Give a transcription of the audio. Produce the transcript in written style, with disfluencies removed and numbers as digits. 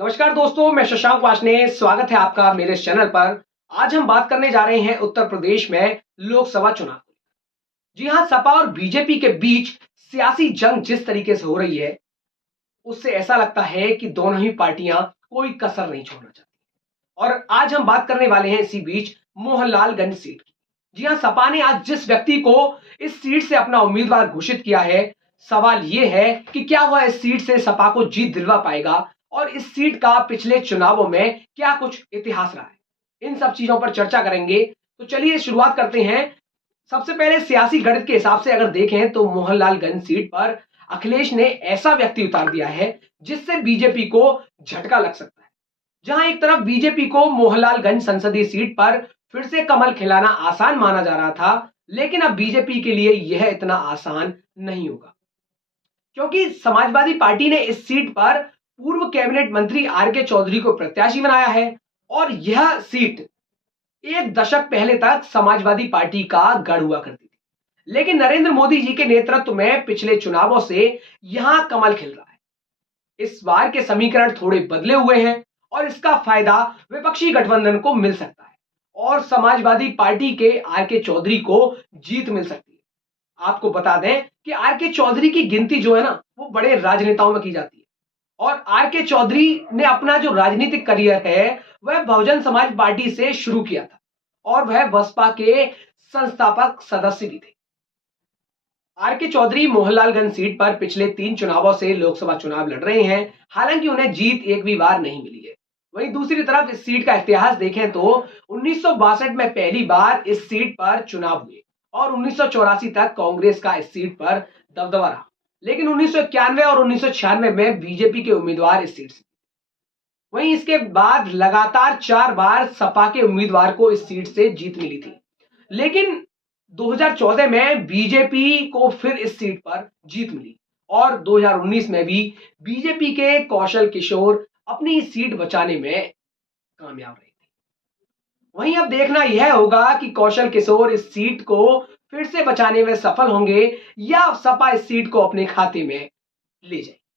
नमस्कार दोस्तों, मैं शशांक वार्ष्णेय। स्वागत है आपका मेरे इस चैनल पर। आज हम बात करने जा रहे हैं उत्तर प्रदेश में लोकसभा चुनाव। जी हां, सपा और बीजेपी के बीच सियासी जंग जिस तरीके से हो रही है, उससे ऐसा लगता है कि दोनों ही पार्टियां कोई कसर नहीं छोड़ना चाहती। और आज हम बात करने वाले हैं इसी बीच मोहनलालगंज सीट की। जी हां, सपा ने आज जिस व्यक्ति को इस सीट से अपना उम्मीदवार घोषित किया है, सवाल यह है कि क्या वह इस सीट से सपा को जीत दिलवा पाएगा और इस सीट का पिछले चुनावों में क्या कुछ इतिहास रहा है। इन सब चीजों पर चर्चा करेंगे। तो चलिए शुरुआत करते हैं। सबसे पहले सियासी गणित के हिसाब से अगर देखें तो मोहनलालगंज सीट पर अखिलेश ने ऐसा व्यक्ति उतार दिया है जिससे बीजेपी को झटका लग सकता है। जहां एक तरफ बीजेपी को मोहनलालगंज संसदीय सीट पर फिर से कमल खिलाना आसान माना जा रहा था, लेकिन अब बीजेपी के लिए यह इतना आसान नहीं होगा, क्योंकि समाजवादी पार्टी ने इस सीट पर पूर्व कैबिनेट मंत्री आर के चौधरी को प्रत्याशी बनाया है और यह सीट एक दशक पहले तक समाजवादी पार्टी का गढ़ हुआ करती थी। लेकिन नरेंद्र मोदी जी के नेतृत्व में पिछले चुनावों से यहां कमल खिल रहा है। इस बार के समीकरण थोड़े बदले हुए हैं और इसका फायदा विपक्षी गठबंधन को मिल सकता है और समाजवादी पार्टी के आर के चौधरी को जीत मिल सकती है। आपको बता दें कि आर के चौधरी की गिनती जो है ना, वो बड़े राजनेताओं में की जाती है और आर के चौधरी ने अपना जो राजनीतिक करियर है वह बहुजन समाज पार्टी से शुरू किया था और वह बसपा के संस्थापक सदस्य भी थे। आर के चौधरी मोहनलालगंज सीट पर पिछले 3 चुनावों से लोकसभा चुनाव लड़ रहे हैं। हालांकि उन्हें जीत एक भी बार नहीं मिली है। वहीं दूसरी तरफ इस सीट का इतिहास देखें तो 1962 में पहली बार इस सीट पर चुनाव हुए और 1984 तक कांग्रेस का इस सीट पर दबदबा रहा। लेकिन 1991 और 1996 में बीजेपी के उम्मीदवार इस सीट से, वहीं इसके बाद लगातार 4 बार सपा के उम्मीदवार को इस सीट से जीत मिली थी। लेकिन 2014 में बीजेपी को फिर इस सीट पर जीत मिली और 2019 में भी बीजेपी के कौशल किशोर अपनी सीट बचाने में कामयाब रहे थे। वहीं अब देखना यह होगा कि कौशल किशोर इस सीट को फिर से बचाने में सफल होंगे या सपा इस सीट को अपने खाते में ले जाए।